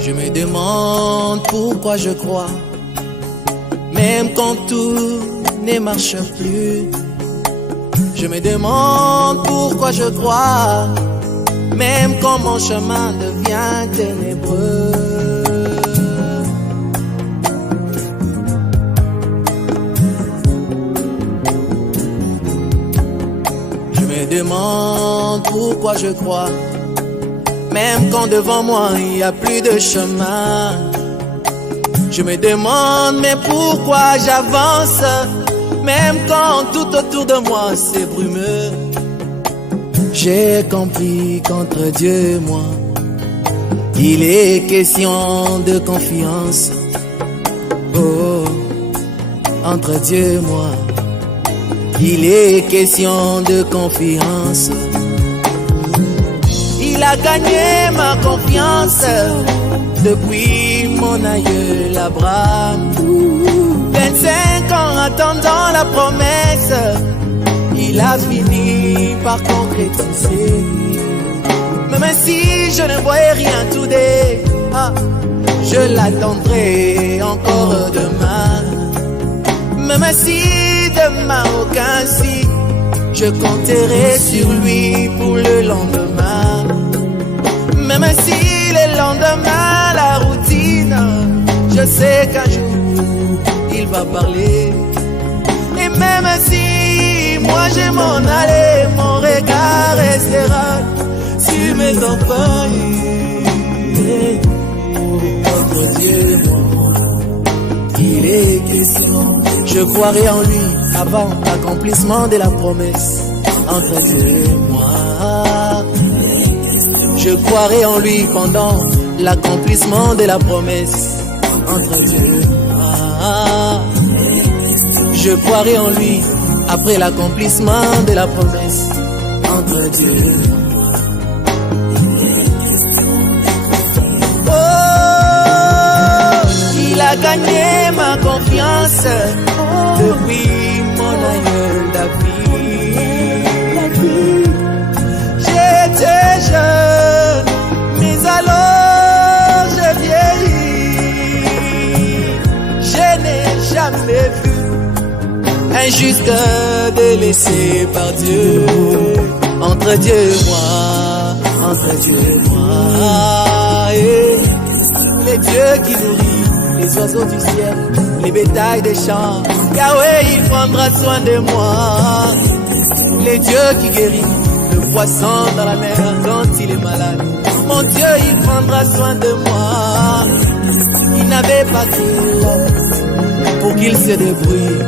Je me demande pourquoi je crois, même quand tout ne marche plus. Je me demande pourquoi je crois, même quand mon chemin devient ténébreux. Je me demande pourquoi je crois, même quand devant moi il n'y a plus de chemin. Je me demande mais pourquoi j'avance, même quand tout autour de moi c'est brumeux. J'ai compris qu'entre Dieu et moi, il est question de confiance. Oh, entre Dieu et moi, il est question de confiance. Il a gagné ma confiance depuis mon aïeul Abraham. 25 ans attendant la promesse, il a fini par concrétiser. Même si je ne voyais rien today, je l'attendrai encore demain. Même si demain aucun signe, je compterai sur lui pour le lendemain. Même si le lendemain la routine, je sais qu'un jour il va parler. Et même si moi je m'en allais, mon regard restera sur mes enfants. Entre Dieu et moi, il est question. Je croirai en lui avant l'accomplissement de la promesse. Entre Dieu et moi, je croirai en lui pendant l'accomplissement de la promesse. Entre Dieu et moi, je croirai en lui après l'accomplissement de la promesse. Entre Dieu et moi. Oh, il a gagné ma confiance depuis mon aïeul David. J'étais jeune, mais alors je vieillis. Je n'ai jamais vu un juste délaissé par Dieu. Entre Dieu et moi, entre Dieu et moi, et les dieux qui nourrissent les oiseaux du ciel, les bétails des champs. Yahweh, il prendra soin de moi. Les dieux qui guérissent le poisson dans la mer quand il est malade. Mon Dieu, il prendra soin de moi. Il n'avait pas créé l'homme pour qu'il se débrouille.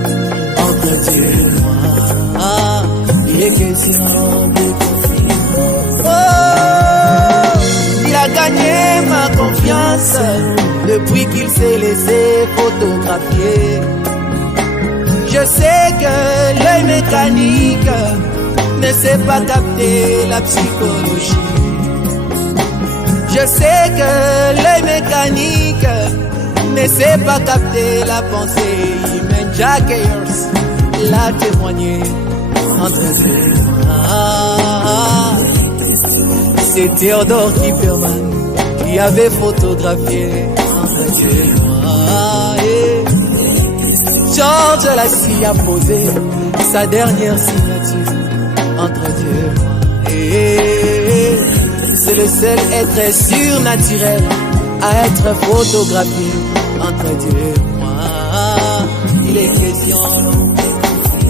Entre Dieu et moi, il est question de confiance. Oh, il a gagné ma confiance depuis qu'il s'est laissé photographier. Je sais que l'œil mécanique ne sait pas capter la psychologie. Je sais que l'œil mécanique ne sait pas capter la pensée humaine. Jack Ayers l'a témoigné. Entre Dieu et moi, c'est Theodore Kieferman qui avait photographié. Entre Dieu et moi, George Lassie a posé sa dernière signature. Entre Dieu et moi, c'est le seul être surnaturel à être photographié. Entre Dieu et moi, il est question